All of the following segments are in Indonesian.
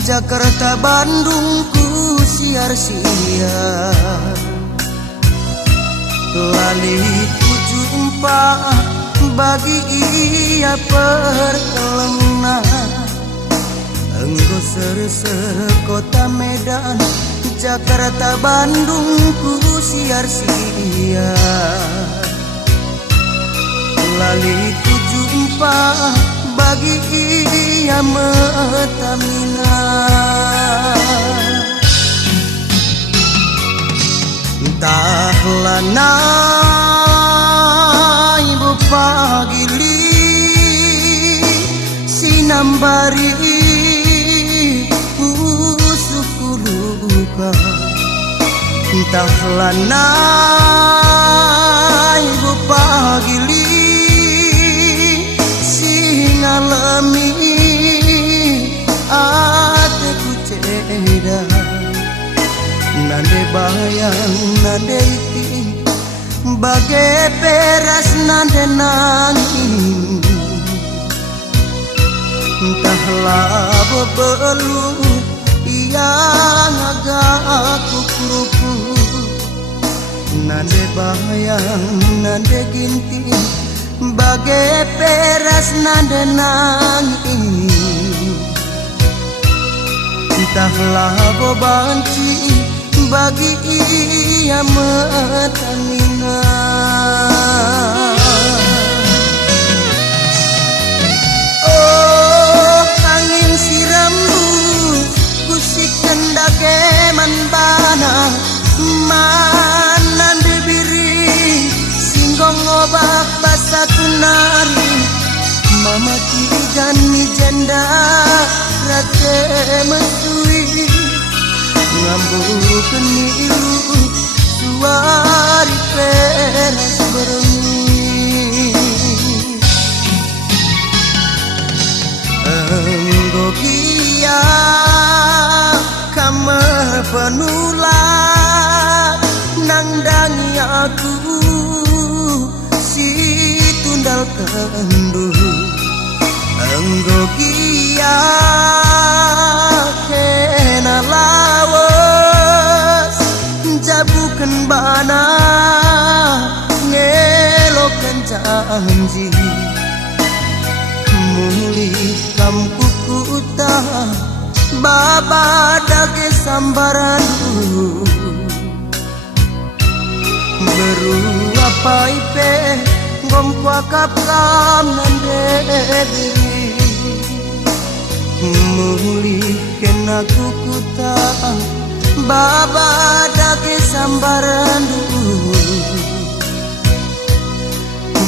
Jakarta Bandung ku siar-siar, lali ku jumpa bagi ia perkelena. Enggo ser-ser kota Medan, Jakarta Bandung ku siar-siar, lali ku jumpa bagi ia metamina. Entahlah na ibu pagili sinambari usuku luka. Entahlah na ibu pagili ngalami atiku ceda. Nande bayang nande iti bagai peras nande nangis. Entahlah bebelu yang agak kukuruku. Nande bayang nande ginti bagai peras nande nangis. Entahlah bobanci bagi ia metanina. Oh angin sirammu kusik kendake manbana manan dibiri singgong obak basa kunari mama tigan ni jenda rate mesui ngambu penilu suari peras berengi. Enggo kia kamar penulat nangdangi aku si tundal kendu. Enggo kia kena lawas jabukan bana ngelokan janji muli kamku kuta baba dage sambaran beru apa ipe ngom kuakap kam nande muli kena kukuta baba dage sambaran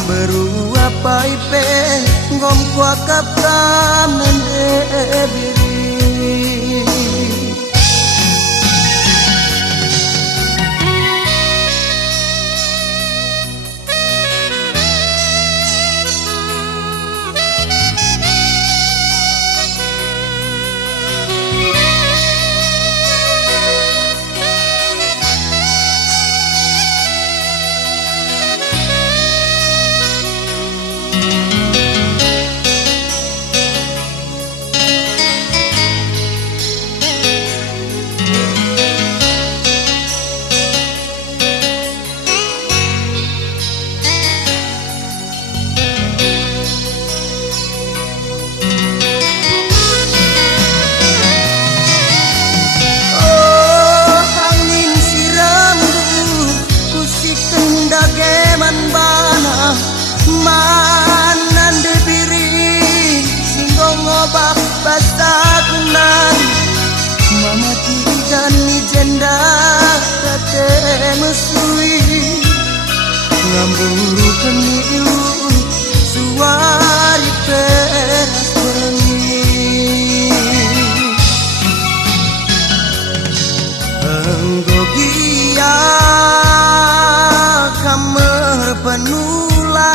beru apa ipe ngom kuakap kam nande biri. Manan dibiri singgong obak basa kunang mama tigan ni jenda kate mesui ngamburu penilu suari peras berengi. Enggo gia kamar penulat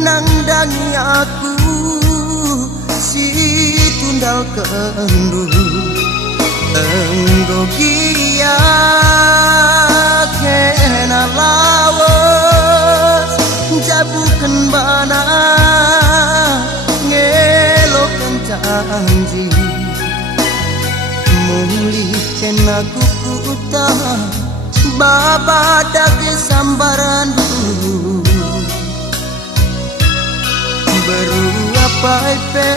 nangdangi aku si tundal kendu. Enggo gia kena lawas jabukan bana ngelokan janji muli kena kukuta baba dage sambaran dulu baru apa ipe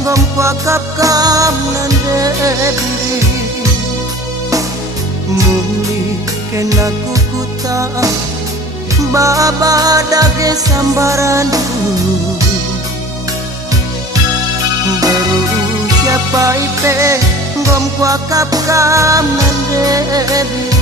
ngom kuakap kam nandedi muli kena kukuta baba dage sambaran dulu baru siapa ipe ngom kuakap kam nandedi